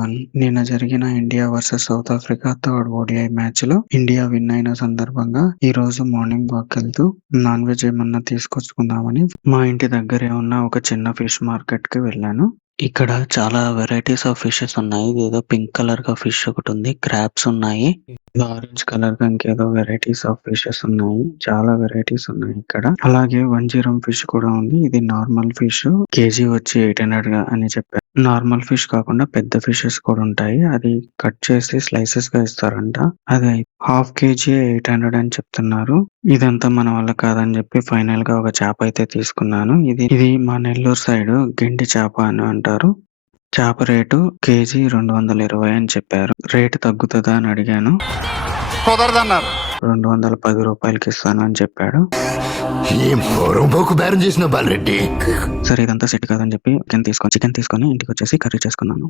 Everyone. నిన్న జరిగిన India versus south Africa third ODI match లో ఇండియా విన్ అయిన సందర్భంగా ఈ రోజు మార్నింగ్ వాక్ వెళ్తూ నాన్ వెజ్ ఏమన్నా తీసుకొచ్చుకుందామని మా ఇంటి దగ్గరే ఉన్న ఒక చిన్న ఫిష్ మార్కెట్ కి వెళ్ళాను. ఇక్కడ చాలా వెరైటీస్ ఆఫ్ ఫిషెస్ ఉన్నాయి. ఇదేదో పింక్ కలర్ గా ఫిష్ ఒకటి ఉంది. క్రాబ్స్ ఉన్నాయి. ఆరెంజ్ కలర్ గా ఇంకేదో వెరైటీస్ ఆఫ్ ఫిషెస్ ఉన్నాయి. చాలా వెరైటీస్ ఉన్నాయి ఇక్కడ. అలాగే వంజీరం ఫిష్ కూడా ఉంది. ఇది నార్మల్ ఫిష్. కేజీ వచ్చి 800 అని చెప్పారు. నార్మల్ ఫిష్ కాకుండా పెద్ద ఫిషెస్ కూడా ఉంటాయి. అది కట్ చేసి స్లైసెస్ గా ఇస్తారంట. అది హాఫ్ కేజీ 800 అని చెప్తున్నారు. ఇదంతా మన వల్ల కాదని చెప్పి ఫైనల్ గా ఒక చేప అయితే తీసుకున్నాను. ఇది మా నెల్లూరు సైడ్ గెండి చేప అని అంటారు. చేప రేటు కేజీ 220 అని చెప్పారు. రేటు తగ్గుతుందా అని అడిగాను. కుదరదన్నారు. 210 రూపాయలకి ఇస్తాను అని చెప్పాడు. ఏం పొరపోకు బేరం చేసిన బాలరెడ్డి. సరే ఇదంతా సెట్ కాదని చెప్పి చికెన్ తీసుకొని ఇంటికి వచ్చేసి కర్రీ చేసుకున్నాను.